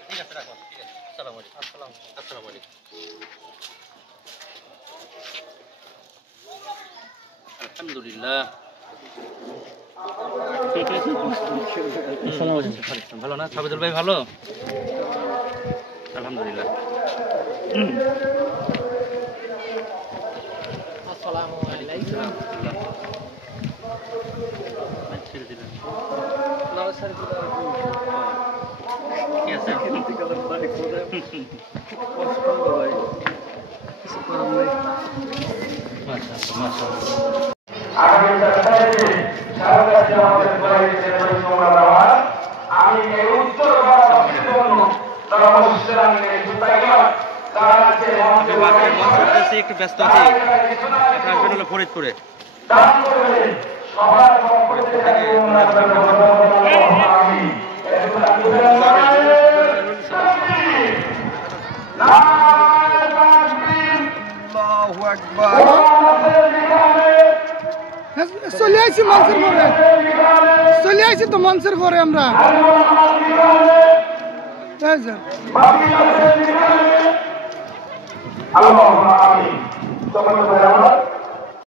ঠিক আছে রাখো ঠিক আছে আসসালামু আলাইকুম আসসালামু আলাইকুম আলহামদুলিল্লাহ ভালো না সাবিদুল ভাই ভালো আলহামদুলিল্লাহ আসসালামু আলাইকুম ছেড়ে দিলেন কি আছে আমি এই উত্তর একটু ব্যস্ত আছি হলো ফরিদপুরে চলে আসছি মানুষের ঘরে চলে আসছি তো মানুষের ঘরে আমরা আল্লাহ